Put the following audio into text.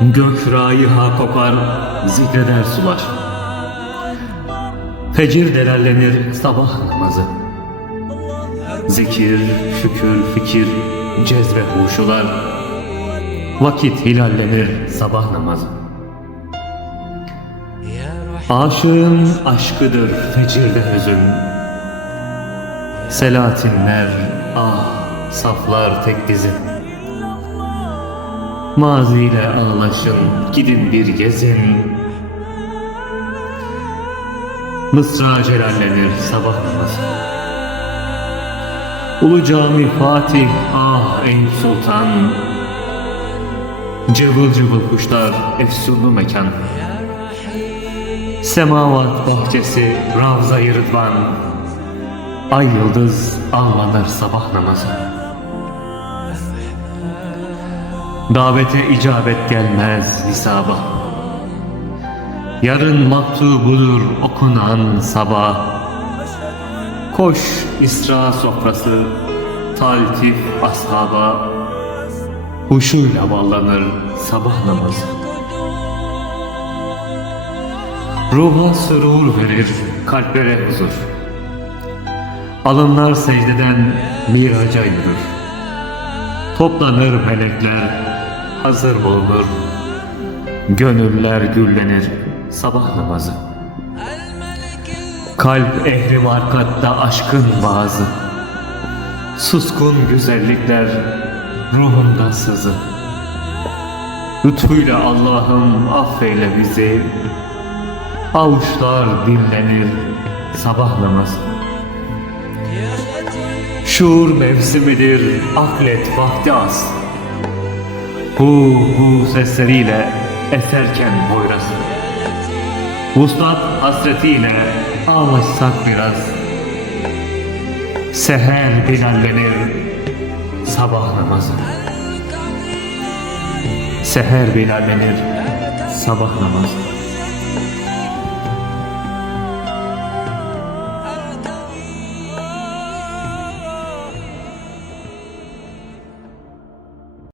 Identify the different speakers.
Speaker 1: Gök raiha kokar, zikreder sular. Fecir derellenir sabah namazı. Zikir, şükür, fikir, cezve huşular. Vakit hilallenir sabah namazı. Aşığın aşkıdır fecirde hüzün. Selatinler, ah saflar tek dizin. Maziyle ağlaşın, gidin bir gezin. Mısra celallenir sabah namazı. Ulu Cami Fatih, ah Eyüp Sultan. Cıvıl cıvıl kuşlar, efsunlu mekan. Semavat bahçesi, Ravza-i Rıdvan. Ay yıldız almanır sabah namazı. Davete icabet gelmez hesaba. Yarın maktubudur okunan sabah. Koş İsra sofrası, taltif ashaba. Huşuyla ballanır sabah namazı. Ruha sürur verir, kalplere huzur. Alınlar secdeden miraca yürür. Toplanır melekler, hazır bulunur. Gönüller güllenir sabah namazı. Kalp ehli markatta aşkın vaazı. Suskun güzellikler ruhumda sızı. Lütfuyla Allah'ım affeyle bizi. Avuçlar dinlenir sabah namazı. Şuur mevsimidir aklet vakti az. Hu hu sesleriyle eserken boyrası. Vuslat hasretiyle ağlaşsak biraz. Seher bilallenir sabah namazı. Seher bilallenir sabah namazı.